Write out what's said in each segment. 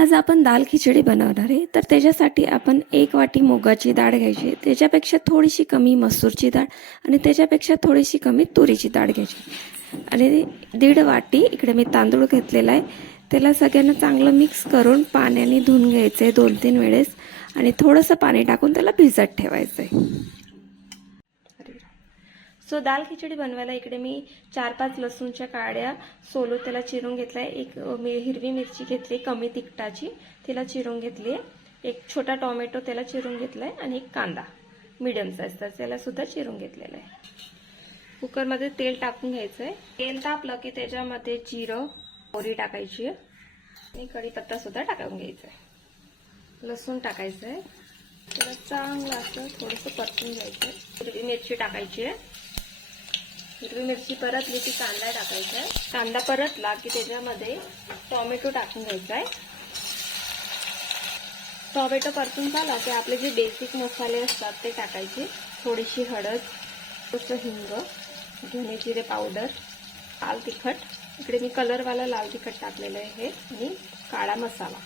आज आपण दाल खिचडी बनवणार आहे। तर त्याच्यासाठी आपण 1 वाटी मुगाची डाळ घ्यायची, त्याच्यापेक्षा थोडीशी कमी मसूरची डाळ आणि त्याच्यापेक्षा थोडीशी कमी तुरीची डाळ घ्यायची आणि 1.5 वाटी इकडे मी तांदूळ घेतलेला आहे। त्याला सगळ्यांना चांगलं मिक्स करून पाण्याने धुवून घ्यायचं आहे 2-3 वेळेस आणि थोडंसं पाणी टाकून त्याला भिजत ठेवायचं आहे। सो दाल खिचडी बनवायला इकडे मी 4-5 लसूणच्या काड्या सोलून त्याला चिरून घेतलाय। एक हिरवी मिरची घेतली कमी तिखटाची, तिला चिरून घेतली। एक छोटा टोमॅटो त्याला चिरून घेतलाय आणि एक कांदा मीडियम साईजचा त्याला सुद्धा चिरून घेतलेला आहे। कुकर मध्ये तेल टाकून घ्यायचंय। तेल तापलं की त्याच्यामध्ये जिरं, मोहरी टाकायची आणि कढीपत्ता सुद्धा टाकून घ्यायचा आहे। लसूण टाकायचंय, त्याला चांगलं असं थोडंसं परतून घ्यायचं। हिरवी मिरची टाकायची आहे। हिरवी मिरची परतली की कांदा टाकायचा आहे। कांदा परतला की त्याच्यामध्ये टोमॅटो टाकून घ्यायचा आहे। टोमॅटो परतून झाला की आपले जे बेसिक मसाले असतात ते टाकायचे। थोडीशी हळद, थोडंसं हिंग, धने जिरे पावडर, लाल तिखट, इकडे मी कलरवाला लाल तिखट टाकलेलं आहे आणि काळा मसाला।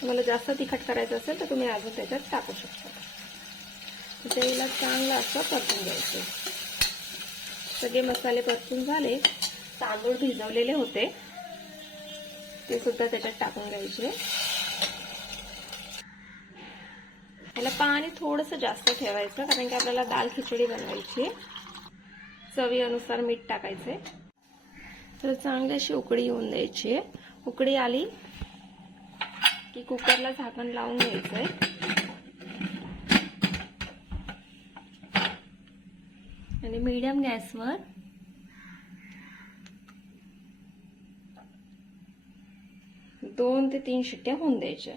तुम्हाला जास्त तिखट करायचं असेल तर तुम्ही अजून त्याच्यात टाकू शकता। त्याला चांगलं असं परतून घ्यायचं। सगळे मसाले परतून झाले, तांदूळ भिजवलेले होते ते सुद्धा त्याच्यात टाकून घ्यायचे। याला पाणी थोडंसं जास्त ठेवायचं कारण की आपल्याला दाल खिचडी बनवायची। चवीनुसार मीठ टाकायचे। तर चांगली अशी उकळी येऊन द्यायची। उकळी आली की कुकरला झाकण लावून घ्यायचंय आणि मीडियम गॅसवर 2 ते 3 शिट्ट्या होऊन द्यायच्या।